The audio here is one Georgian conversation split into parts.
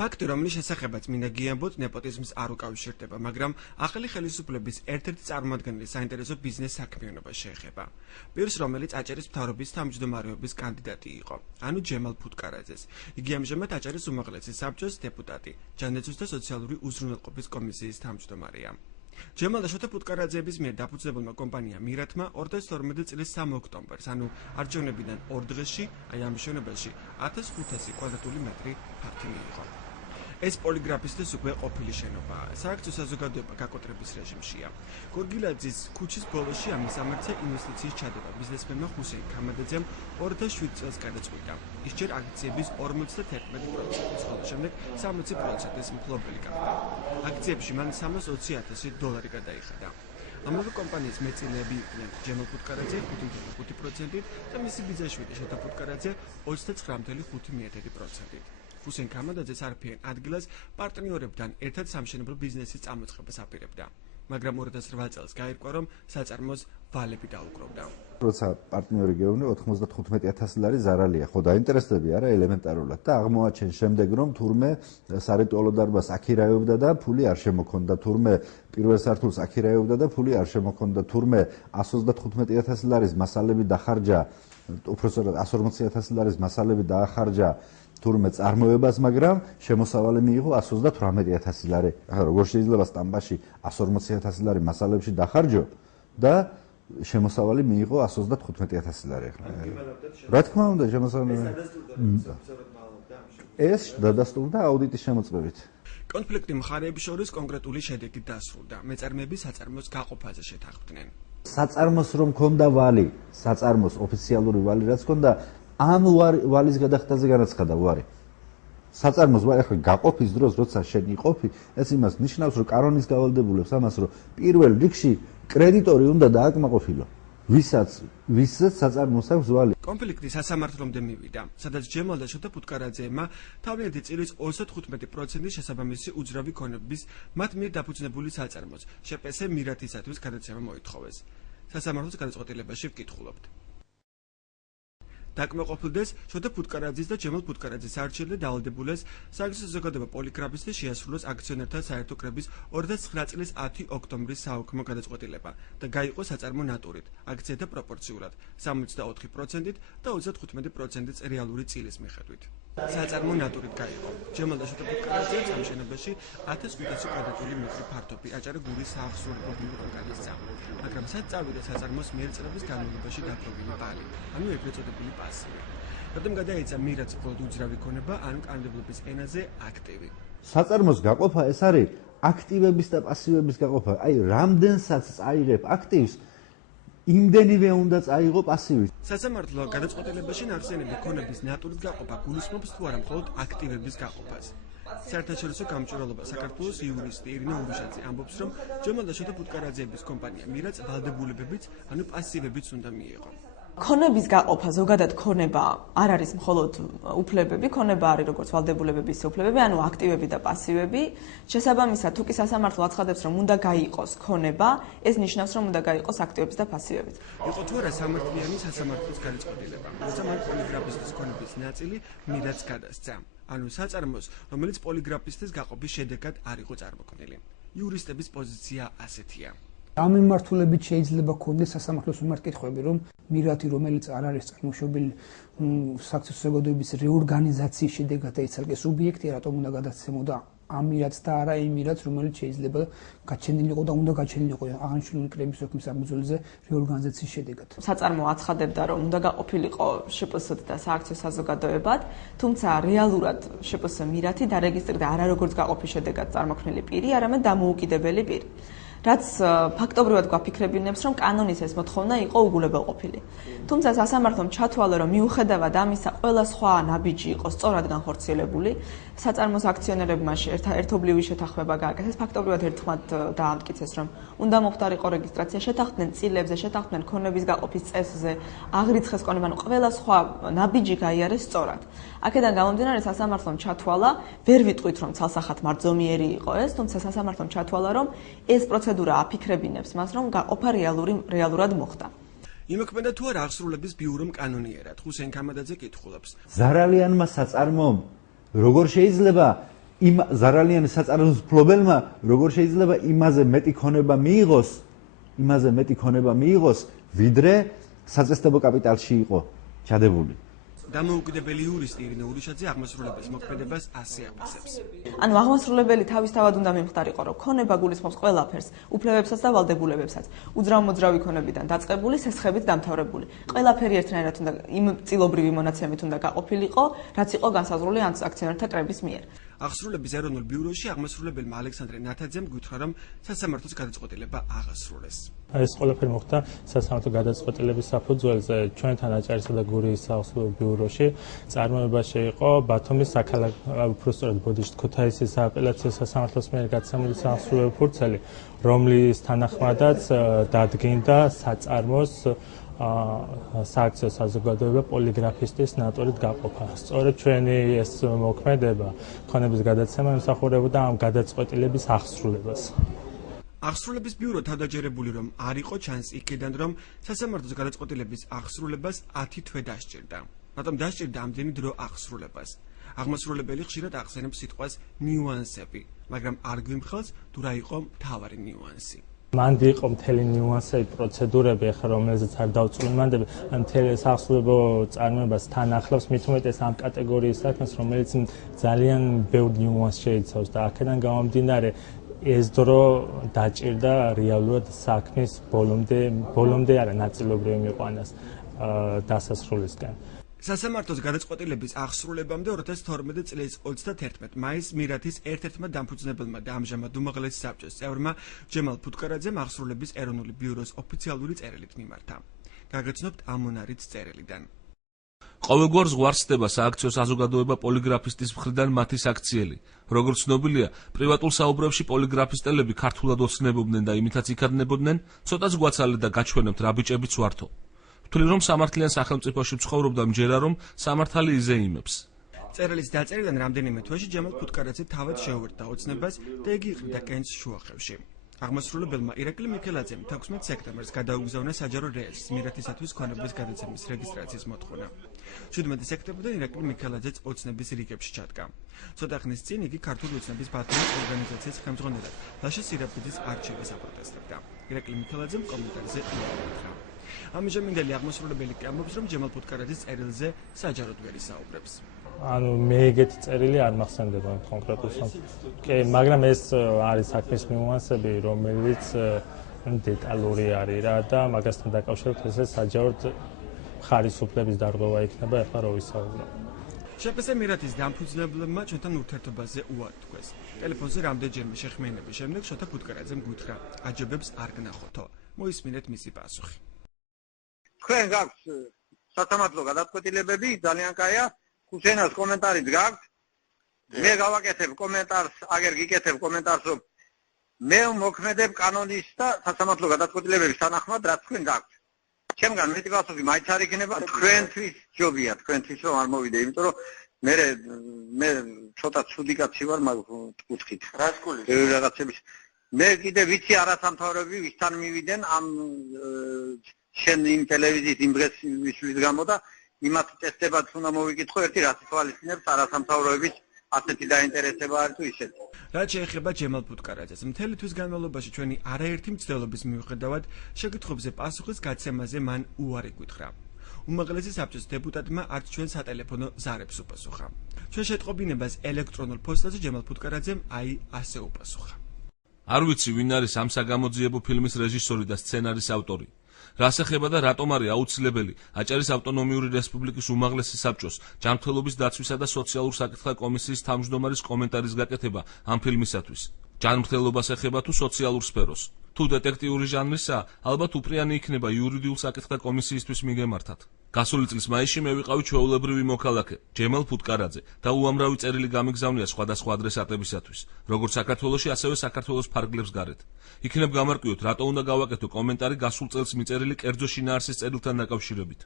ფაქტი, რომლის შესახებაც მინდა გიამბოთ, ნეპოტიზმს არ უკავშირდება, მაგრამ ახალი ხელისუფლების ერთ-ერთი წარმომადგენელი საინტერესო ბიზნეს საქმიანობას შეეხება. პირს, რომელიც აჭარის მთავრობის თავმჯდომარეობის კანდიდატი იყო, ანუ ჯემალ ფუტკარაძეს. იგი ამჟამად აჭარის უმაღლესი საბჭოს დეპუტატი, ჯანდაცვის და სოციალური უზრუნველყოფის კომისიის თავმჯდომარეა. ჯემალ და შოთა ფუტკარაძეების მიერ დაფუძნებელმა კომპანია მირათმა 2012 წლის 3 ოქტომბერს, ანუ არჩევნებიდან 2 დღეში, აი ამ მშენებელში 1500 კვადრატული მეტრი ფართი მიიღო. ეს პოლიგრაფისტის უკვე ყოფილი შენობაა. სააქციო საზოგადოება გაკოტრების რეჟიმშია. გორგილაძის ქუჩის ბოლოში ამის ამერცე ინვესტიციის ჩადება ბიზნესმენმა ხუსეინ ქამადაძემ 2007 წელს გადაწყვიტა. ის ჯერ აქციების 51%-ის, ხოლო შემდეგ 60%-ის მფლობელი გახდა. აქციებში მან $320,000 გადაიხადა. ამავე კომპანიის მეწინეები იყვნენ ჯემალ ფუტკარაძე 5.5%-ით და მისი ბიძაშვილი შოთა ფუტკარაძე 29.5%-ით. ხუსეინ ქამადაძეს არფიან ადგილას პარტნიორებთან ერთად სამშენებლო ბიზნესის წამოწყებას აპირებდა. მაგრამ 2008 წელს გაირკვა, რომ საწარმოს ვალები დაუკროვდა. როცა პარტნიორი გეუბნე 95,000 ზარალია, ხო დაინტერესდები არა ელემენტარულად და აღმოაჩენ შემდეგ, რომ თურმე სარიტუალო დარბაზს აქირაებდა და ფული არ შემოქონდა, თურმე პირველ სართულს აქირაებდა და ფული არ შემოქონდა, თურმე $135,000 მასალები დახარჯა, უпростоრად $140,000 მასალები დაახარჯა თურმე წარმოებას, მაგრამ შემოსავალი მიიღო $128,000. ახლა როგორ შეიძლება სტამბაში $140,000 მასალებში დახარჯო და შემოსავალი მიიღო $115,000. რა თქმა უნდა, შემოსავალი ეს დადასტურდა აუდიტის შემოწმებით. კონფლიქტი მხარეების შორის კონკრეტული შედეგით დასრულდა. მეწარმეები საწარმოს გაყოფაზე შეთანხმდნენ. საწარმოს რომ ქონდა ვალი, საწარმოს ოფიციალური ვალი რაც ქონდა, ამ ვალის გადახდაზე განაცხადა ვარი. საწარმოს ვალი ახლა გაყოფის დროს, როცა შენ იყოფი, ეს იმას ნიშნავს, რომ კანონის გავალდებულებს ამას, რომ პირველ რიგში კრედიტორი უნდა დააკმაყოფილო. ვისაც საწარმოს აქვს ვალი. კონფლიქტი სასამართლომდე მივიდა, სადაც ჯემალ და შოთა ფუტკარაძეებმა თავიანთი წილის 35%-ის შესაბამისი უძრავი ქონების მათ მიერ დაფუძნებული საწარმოს შპს მირათისათვის გადაცემა მოითხოვეს. სასამართლოს გადაწყვეტილებაში ვკითხულობთ. დაკმაყოფილდეს შოთა ფუტკარაძის და ჯემალ ფუტკარაძის არჩევნები და დავალდებულეს სააქციო საზოგადოება პოლიგრაფისტი შეასრულოს აქციონერთა საერთო კრების 2009 წლის 10 ოქტომბრის საოქმო გადაწყვეტილება და გაიყო საწარმო ნატურით, აქციათა პროპორციულად 64%-ით და 35%-ით რეალური წილის მიხედვით. საწარმო ნატურით გაიყო. ჯემალ და შოთა ფუტკარაძეებს ამ შენობაში 1500 კვადრატული მეტრი ფართობი აჭარა გურის საახსოვრო ბიურო განიცდა, მაგრამ სად წავიდა საწარმოს მიერ წლების განმავლობაში დაპყრობილი ბალი, ანუ ეგრეთ წოდებული პასივი. რადგან გადაეცა მირაც მხოლოდ უძრავი ქონება, ანუ კანონმდებლობის ენაზე აქტივი. საწარმოს გაყოფა ეს არის აქტივების და პასივების გაყოფა. აი, რამდენსაც წაიღებ აქტივს, იმდენივე უნდა წაიღო პასივი. სასამართლო გადაწყვეტილებაში ნახსენები ქონების ნატურით გაყოფა გულისხმობს თუ არა მხოლოდ აქტივების გაყოფას. საერთაშორისო გამჭვირვალობა საქართველოს იურისტი ირინა ურუშაძე ამბობს, რომ ჯემალ და შოთა ფუტკარაძეების კომპანია მირაც ვალდებულებებიც, ანუ პასივებიც უნდა მიიღო. ქონების გაყოფა, ზოგადად ქონება არ არის მხოლოდ უფლებები, ქონება არის როგორც ვალდებულებების უფლებები, ანუ აქტივები და პასივები. შესაბამისად, თუ კი სასამართლო აცხადებს, რომ უნდა გაიყოს ქონება, ეს ნიშნავს, რომ უნდა გაიყოს აქტივებიც და პასივებიც. იყო თუ არა სამართლიანი სასამართლოს გადაწყვეტილება, როცა მან პოლიგრაფისტის ქონების ნაწილი მირაც გადასცა, ანუ საწარმოს, რომელიც პოლიგრაფისტის გაყოფის შედეგად არ იყო წარმოქმნილი. იურისტების პოზიცია ასეთია. ამ მიმართულებით შეიძლება ქონდეს სასამართლოს მიმართ კითხვები, რომ მირათი, რომელიც არ არის წარმოშობილი სააქციო საზოგადოების რეორგანიზაციის შედეგად ეცალკე სუბიექტი, რატომ უნდა გადაცემოდა ამ მირათს და არა იმ მირათს, რომელიც შეიძლება გაჩენილიყო და უნდა გაჩენილიყო აღნიშნული კრების ოქმის საფუძველზე რეორგანიზაციის შედეგად. საწარმო აცხადებდა, რომ უნდა გაყოფილიყო შპს-თ და სააქციო საზოგადოებად, თუმცა რეალურად შპს მირათი დარეგისტრირდა არა როგორც გაყოფის შედეგად წარმოქმნილი პირი, არამედ დამოუკიდებელი პირი. რაც ფაქტობრივად გვაფიქრებინებს, რომ კანონის ეს მოთხოვნა იყო უგულებელყოფილი. თუმცა სასამართლომ ჩათვალა, რომ მიუხედავად ამისა, ყველა სხვა ნაბიჯი იყო სწორად განხორციელებული, საწარმოს აქციონერებმა ერთობლივი შეთანხმება გააკეთეს, ფაქტობრივად ერთხმად დაამტკიცეს, რომ უნდა მოხდარიყო რეგისტრაცია, შეთანხმდნენ წილებზე, შეთანხმდნენ ქონების გაყოფის წესზე, აღრიცხეს ქონება, ანუ ყველა სხვა ნაბიჯი გაიარეს სწორად. აქედან გამომდინარე, სასამართლომ ჩათვალა, ვერ ვიტყვით, რომ ცალსახად მარძომიერი იყო ეს, თუმცა სასამართლომ ჩათვალა, რომ ეს პროცედურა აფიქრებინებს მას, რომ გაყოფა რეალურად მოხდა. იმოქმედა თუ არა აღსრულების ბიურომ კანონიერად, ხუსეინ ქამადაძე კითხულობს. ზარალიანმა საწარმომ როგორ შეიძლება იმ ზარალიანი საწარმოს მფლობელმა როგორ შეიძლება იმაზე მეტი ქონება მიიღოს, ვიდრე საწესდებო კაპიტალში იყო ჩადებული. დამოუკიდებელი იურისტი ირინე ურუშაძე აღმასრულებლის მოქმედებას ასე აფასებს. ანუ აღმასრულებელი თავისთავად უნდა მიმხდარიყო, რომ ქონება გულისხმობს ყველაფერს, უფლებებსაც და ვალდებულებებსაც, უძრავ-მოძრავი ქონებიდან დაწყებული, სესხებით დამთავრებული. ყველაფერი ერთნაირად უნდა იმ წილობრივი მონაცემით უნდა გაყოფილიყო, რაც იყო განსაზღვრული აქციონერთა კრების მიერ. აღსრულების ეროვნულ ბიუროში აღმასრულებელმა ალექსანდრე ნათაძემ გითხრა, რომ სასამართლოს გადაწყვეტილება აღასრულეს. ეს ყველაფერი მოხდა სასამართლო გადაწყვეტილების საფუძველზე ჩვენთან აჭარისა და გურიის საავსულო ბიუროში. წარმოებაში იყო ბათუმის საქალაქო უპროსტორად ბოდიშ ქუთაისის სააპელაციო სასამართლოს მიერ გაცემული საავსულო ფურცელი, რომლის თანახმადაც დადგინდა საწარმოს სააქციო საზოგადოება პოლიგრაფისტის ნატურით გაყოფა. სწორედ ჩვენი ეს მოქმედება ქონების გადაცემა ემსახურებოდა ამ გადაწყვეტილების აღსრულებას. აღსრულების ბიურო თავდაჯერებული რომ არ იყო ჩანს იქიდან, რომ სასამართლოს გადაწყვეტილების აღსრულებას 10 თვე დასჭირდა. რატომ დასჭირდა ამდენი დრო აღსრულებას? აღმასრულებელი ხშირად ახსენებს სიტყვას ნიუანსები, მაგრამ არ გვიმხელს თუ რა იყო მთავარი ნიუანსი. მანდი იყო მთელი ნიუანსები, პროცედურები, ახლა რომელზეც არ დავწვრილმანდები, მთელი საავსულო წარმოებას თან ახლავს, მით უმეტეს ამ კატეგორიის საქმეს, რომელიც ძალიან ბევრ ნიუანსს შეიცავს და აქედან გამომდინარე ეს დრო დაჭირდა რეალურად საქმის ბოლომდე არა ნაწილობრივ მიყვანას დასასრულისკენ. სასამართლოს გადაწყვეტილების აღსრულებამდე 2012 წლის 31 მაისს მირათის ერთ-ერთმა დამფუძნებელმა და ამჟამად უმაღლესი საბჭოს წევრმა ჯემალ ფუტკარაძემ აღსრულების ეროვნული ბიუროს ოფიციალური წერილით მიმართა. გაგაცნობთ ამონარიც წერილიდან. ყოველგვარ ზღვარს ხდება სააქციო საზოგადოება პოლიგრაფისტის მხრიდან მათი საქციელი. როგორც ცნობილია, პრივატულ საუბრებში პოლიგრაფისტელები ქართულად ოცნებობდნენ და იმითაც იქადნებოდნენ, ცოტაც გვაცალეთ და გაჩვენებთ რა ბიჭებიც ვართო. ვთვლი რომ სამართლიან სახელმწიფოში ვცხოვრობდა მჯერა რომ სამართალი იზეიმებს. წერილის დაწერიდან რამდენიმე თვეში ჯემალ ფუტკარაძე თავად შეუერთდა ოცნებას და იგი იყრიდა კენჭს შუახევში. აღმასრულებელმა ირაკლი მიქელაძემ 16 სექტემბერს გადაუგზავნა საჯარო რეესტრს მირათისათვის ქონების გადაცემის რეგისტრაციის მოთხოვნა. 17 სექტემბრიდან ირაკლი მიქელაძეც ოცნების რიგებში ჩადგა. ცოტა ხნის წინ იგი ქართული ოცნების ბათუმის ორგანიზაციის ხელმძღვანელად ლაშა სირაფიძის არჩევას აპროტესტებდა. ირაკლი მიქელაძემ კომენტარზე უთხრა. ამჟამინდელი აღმასრულებელი კი ამბობს, რომ ჯემალ ფუტკარაძის წერილზე საჯაროდ ვერ ისაუბრებს. ანუ მე ეგეთი წერილი არ მახსენდება კონკრეტულად. კი, მაგრამ ეს არის საქმის ნიუანსები, რომელიც დეტალური არის რა და მაგასთან დაკავშირებით ეს საჯაროდ ხარისუფლების დარღვევა იქნება, ახლა რო ვისაუბრო. შეფესე მირათის დამფუძნებლებმა ჩვენთან ურთიერთობაზე უართქვეს. ტელეფონზე რამდენჯერმე შეხმიანების შემდეგ შოთა ფუტკარაძემ გითხრა, აჯობებს არ გნახოთო. მოისმინეთ მისი პასუხი. თქვენ გაქვთ სასამართლო გადაწყვეტილებები, ძალიან კაია. კუჩენას კომენტარიც გაქვთ. მე გავაკეთებ კომენტარს, აგერ გიკეთებ კომენტარს, რომ მე მოქმედებ კანონის და სასამართლო გადაწყვეტილებების თანახმად, რაც თქვენ გაქვთ. ჩემგან მეტი პასუხი მაინც არ იქნება, თქვენთვის ჯობია, თქვენთვის რომ არ მოვიდე, იმიტომ რომ მე ცოტა ცუდი კაცი ვარ, მაგ უთხრით. რა სკოლის? რაღაცების. მე კიდე ვიცი არასამთავრობები ვისთან მივიდნენ ამ შენ იმ ტელევიზიის იმ დღეს ვისვლის გამო და იმათ ტესტებად უნდა მოვიკითხო ერთი რაც თვალისწინებს არასამთავრობების ასეთი დაინტერესება არის თუ ისეთი. რაც შეეხება ჯემალ ფუტკარაძეს, მთელი თვის განმავლობაში ჩვენი არაერთი მცდელობის მიუხედავად შეკითხვებზე პასუხის გაცემაზე მან უარი გითხრა. უმაღლესი საბჭოს დეპუტატმა არც ჩვენ სატელეფონო ზარებს უპასუხა. ჩვენ შეტყობინებას ელექტრონულ პოსტაზე ჯემალ ფუტკარაძემ აი ასე უპასუხა. არ ვიცი ვინ არის ამ საგამოძიებო ფილმის რეჟისორი და სცენარის ავტორი. რას ეხება და რატომ არის აუცილებელი აჭარის ავტონომიური რესპუბლიკის უმაღლესი საბჭოს ჯანმრთელობის დაცვისა და სოციალურ საკითხთა კომისიის თავმჯდომარის კომენტარის გაკეთება ამ ფილმისათვის. ჯანმრთელობას ეხება თუ სოციალურ სფეროს. თუ დეტექტიური ჟანრისაა, ალბათ უპრიანი იქნება იურიდიულ საკითხთა კომისიისთვის მიგემართათ. გასული წლის მაისში მე ვიყავი ჩვეულებრივი მოქალაქე, ჯემალ ფუტკარაძე და უამრავი წერილი გამიგზავნია სხვადასხვა ადრესატებისათვის, როგორც საქართველოში, ასევე საქართველოს ფარგლებს გარეთ. იქნებ გამარკვიოთ, რატო უნდა გავაკეთო კომენტარი გასულ წელს მიწერილი კერძო შინაარსის წერილთან დაკავშირებით.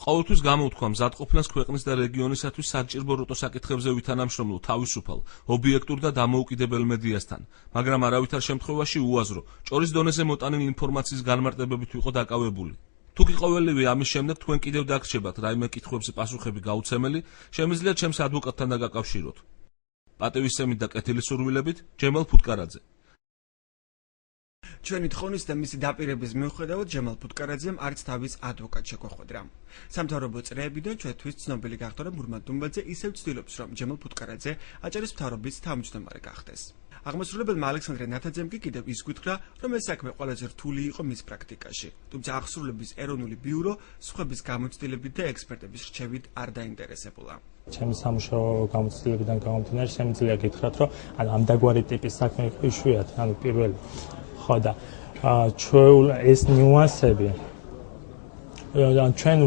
ყოველთვის გამოვთქვა მზადყოფნას ქვეყნის და რეგიონისათვის საჭირო როტო საკითხებზე ვითანამშრომლო თავისუფალ, ობიექტურ და დამოუკიდებელ მედიასთან, მაგრამ არავითარ შემთხვევაში უაზრო, ჭორის დონეზე მოტანილ ინფორმაციის განმარტებებით ვიყო დაკავებული. თუ კი ყოველივე ამის შემდეგ თქვენ კიდევ დაგრჩებათ რაიმე კითხვებზე პასუხები გაუცემელი, შემიძლია ჩემს ადვოკატთან დაგაკავშიროთ. პატივისცემით და კეთილი სურვილებით, ჯემალ ფუტკარაძე. ჩვენი თხოვნით და მისი დაპირების მიუხედავად ჯემალ ფუტკარაძემ არც თავის ადვოკატს შეგვახვედრა. სამთავრობო წრეებიდან ჩვენთვის ცნობილი გახდა, რომ მურმან დუმბაძე ისევ ცდილობს, რომ ჯემალ ფუტკარაძე აჭარის მთავრობის თავმჯდომარე გახდეს. აღმასრულებელმა ალექსანდრე ნათაძემ კი კიდევ ის გითხრა, რომ ეს საქმე ყველაზე რთული იყო მის პრაქტიკაში. თუმცა აღსრულების ეროვნული ბიურო სხვების გამოცდილებით და ექსპერტების რჩევით არ დაინტერესებულა. ჩემი სამუშაო გამოცდილებიდან გამომდინარე, შემიძლია გითხრათ, რომ ამდაგვარი ტიპის საქმე იყო იშვიათი, ანუ პირველი. ხო და ჩვენ ეს ნიუანსები ჩვენ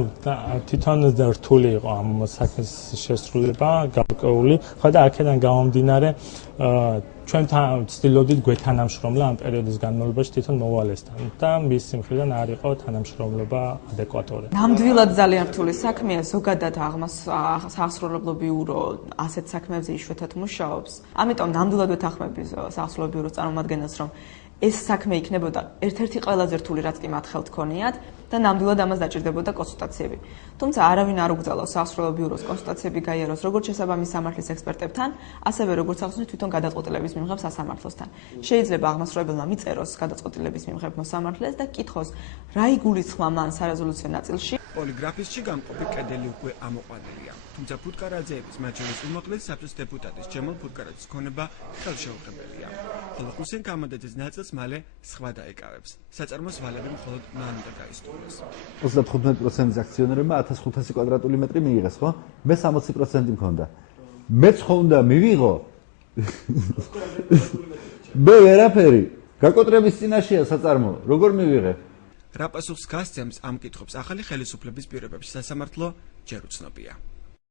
თვითონ რთული იყო ამ საქმის შესრულება, გარკვეული. ხო და აქედან გამომდინარე ჩვენ ვცდილობდით გვეთანამშრომლა ამ პერიოდის განმავლობაში თვითონ მოვალესთან და მის მხრიდან არ იყო თანამშრომლობა ადეკვატური. ნამდვილად ძალიან რთული საქმეა, ზოგადად საახსროლებლო ბიურო ასეთ საქმეებზე იშვიათად მუშაობს. ამიტომ ნამდვილად ვეთანხმები საახსროლებლო ბიუროს წარმომადგენელს, რომ ეს საქმე იქნებოდა ერთ-ერთი ყველაზე რთული, რაც კი მათ ხელთ ქონიათ და ნამდვილად ამას დაჭირდებოდა კონსულტაციები. თუმცა არავინ არ უგზავნოს საახსროლებლო ბიუროს კონსულტაციები გაიაროს როგორც შესაბამის სამართლის ექსპერტებთან, ასევე როგორც ახსნით თვითონ გადაწყვეტილების მიმღებ სასამართლოსთან. შეიძლება აღმასრულებელმა მიწეროს გადაწყვეტილების მიმღებ მოსამართლეს და კითხოს, რა იგულისხმა მან სარეზოლუციო ნაწილში. პოლიგრაფისტში გამყოფი კედელი უკვე ამოყვანილია. თუმცა ფუტკარაძეების, მათ შორის უმაღლესი საბჭოს დეპუტატის ჯემალ ფუტკარაძის ქონება ხელშეუხებელია. ხოლო ხუსენ კამადაძის ნაწილს მალე სხვა დაეკავებს. საწარმოს ვალები მხოლოდ მან უნდა გაისტუმროს. 35%-ის აქციონერებმა 1500 კვადრატული მეტრი მიიღეს, ხო? მე 60% მქონდა. მეც ხო უნდა მივიღო? მე ვერაფერი. გაკოტრების წინაშეა საწარმო. როგორ მივიღე? რა პასუხს გასცემს ამ კითხვებს ახალი ხელისუფლების პირობებში სასამართლო ჯერ უცნობია.